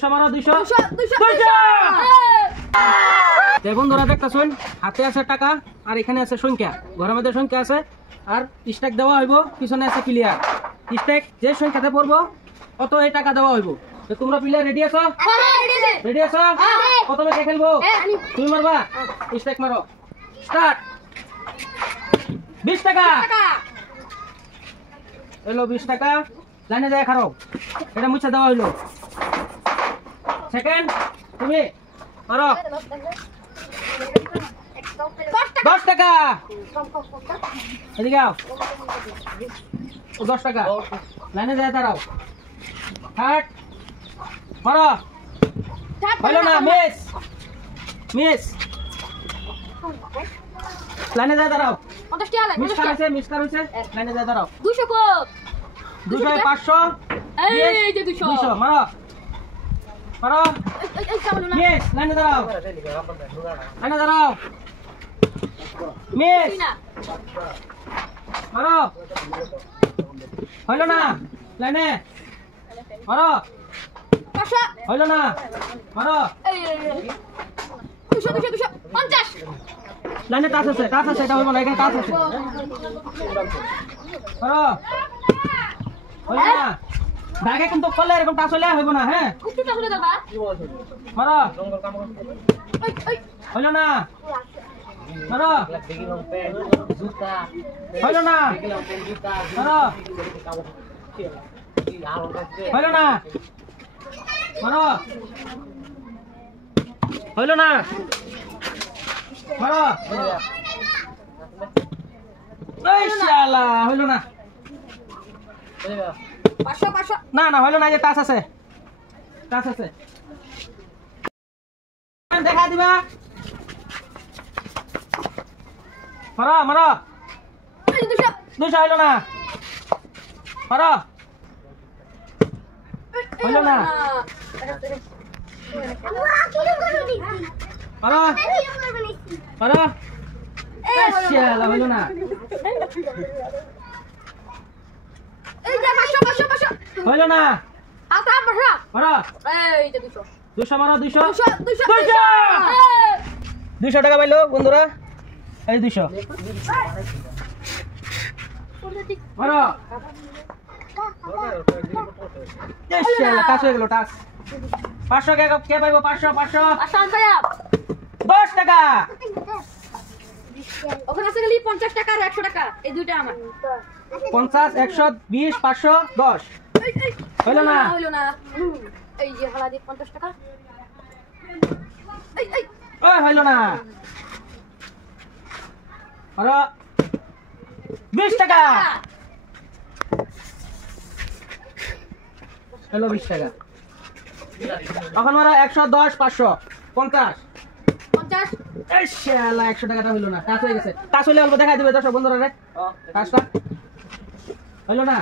200 মারো 200 বন্ধুরা দেখতেছেন হাতে আছে টাকা আর এখানে আছে সংখ্যা, ঘরের মধ্যে সংখ্যা আছে আর স্ট্যাক দেওয়া হইব, পিছনে আছে ক্লিয়ার। স্ট্যাক যে সংখ্যাতে পড়বো কত এই টাকা দেওয়া হইব। তো তোমরা প্লেয়ার রেডি আছো? রেডি আছো? প্রথমে কে খেলবো? তুমি মারবা? স্ট্যাক মারো, স্টার্ট। 20 টাকা এলো, 20 টাকা লাইনে যায় খারো, এটা মুছে দেওয়া হইলো। সেকেন্ড তুমি মারো, 10 টাকা এদিকে আও, 10 টাকা লাইনে যায় দাঁড়াও। থার্ড মারো, হইলো না, মিস মিস, লাইনে যায় দাঁড়াও। মিস্টার হইছে লাইনে যায় দাঁড়াও। 200 কো 200 500 এই যে 200 মারো মারো, মিস লাইনে দাঁড়াও, লাইনে দাঁড়াও, মিস মারো, হইলো না, লাইনে মারো, 500 হইলো না, মারো, 200 50 লাইনে টাচ আছে এটা হইব না, এখানে টাচ আছে, মারো, হইলো না, দাগে কিন্তু করলে এরকম টাচ হইলে হইব না। হ্যাঁ একটু টাকা দাও মারো, হইলো না, মারো, হইলো না, মারো, হইলো না, মারো, হইলো না, মারো, এই শালা হইলো না, 500 না না হইলো না, যে টাচ আছে দেখা দিবা, মারো মারো, 200 হইলো না, মারো, হইলো না, মারো মারো, এই শালা হইলো না, এই যে 500 হইলো না, আতা 500 মারো, এই যে 200 200 মারো, 200 200 200 টাকা পাইলো বন্ধুরা, এই 200 মারো, এই শালা টাচ হয়ে গেল, টাচ। 500 কে পাইবো? 500 10 টাকা, ওখানে আছে খালি 50 টাকা আর 100 টাকা, এই দুইটা আমার। 50 120 500 10 হইলো না, এই যে হালা দিয়ে 50 টাকা, এই ওই হইলো না, মারো, 20 টাকা হলো, 20 টাকা। এখন মারো 110 500 50 এই শালা 100 টাকাটা হইলো না, টাচ হয়ে গেছে। টাচ হইলে অল্প দেখা দিবে দর্শক বন্ধুরা, রে টাচটা হইলো না,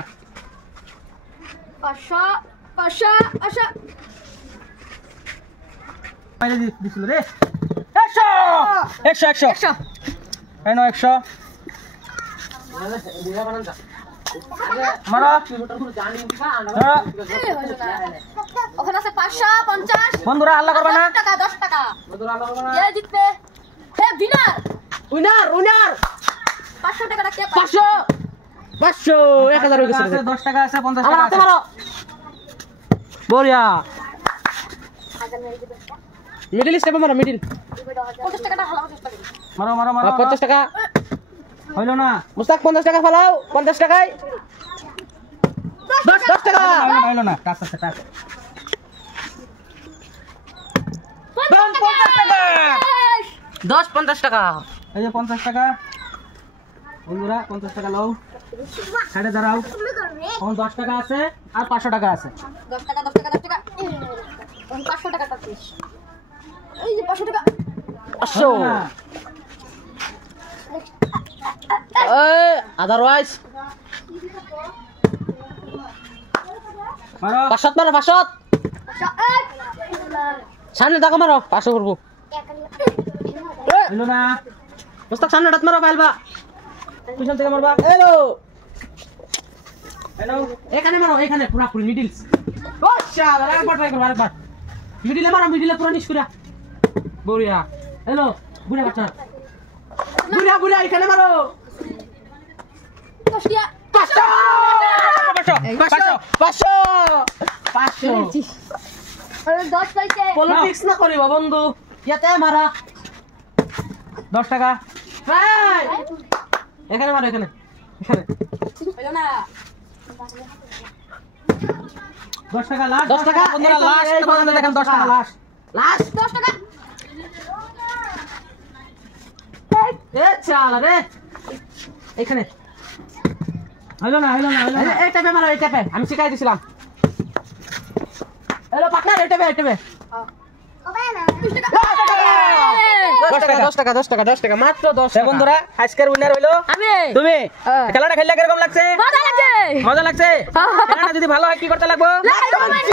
500 বাইরে দিছিল রে, 100 এনো 100 মারো, ওখানে আছে 550 বন্ধুরা আল্লাহ করবে না, 10 টাকা কে জিতবে? হে উইনার উইনার 500 টাকাটা কে 500 1000 হয়ে গেছে, 10 টাকা আছে, 50 টাকা আছে, মারো বড়িয়া, মিডল স্টেপে মারো, মিডল 50 টাকাটা হালা 50 টাকা মারো মারো মারো, 50 টাকা হইলো না, মুস্তাক 50 টাকা ফলাও, 50 টাকায় 10 টাকা হইলো না, টাচ আছে, টাচ 50 টাকা 50 টাকা, এই যে 50 টাকা বন্ধুরা, 50 টাকা লও, সাইডে দাঁড়াও। এখন 10 টাকা আছে আর 500 টাকা আছে, 10 টাকা 500 টাকাটা শেষ, এই যে 500 টাকা 500 আদারওয়াইজ মারো, 500 মারো, 500 সামনে টাকা মারো, 500 করবো, হইলো না, মুস্তাক সামনে ডাত মারো, পাইলবা পিছন থেকে মারবা, হ্যালো হ্যালো, এখানে মারো, এখানে পুরোপুরি মিডলস, ও শালা আরেকবার ট্রাই করো, আরেকবার মিডিলে মারো মিডিলে পুরো নিষ্কুরা বড়িয়া হ্যালো বুড়া বাচ্চা বুড়া বুড়া এখানে মারো 10 টিয়া 500 আরে 10 পাইছে পলিটিক্স না করিবা বন্ধু ইয়াতে মারা 10 টাকা ভাই এখানে মারো এখানে হলো না 10 টাকা লাস্ট 10 টাকা বন্ধুরা লাস্ট তোমাদের দেখেন 10 টাকা লাস্ট 10 টাকা এ চাল রে এখানে হলো না এই টাইপে মারো এই টাইপে আমি শিখাই দিছিলাম হ্যালো পার্টনার এই টাইপে 10 টাকা মাত্র 10 টাকা বন্ধুরা আজকের উইনার হইলো আমি তুমি হ্যাঁ। খেলাটা খেললে কিরকম লাগছে মজা লাগছে মজা লাগছে খেলাটা যদি ভালো হয় কি করতে লাগবে লাইক কমেন্ট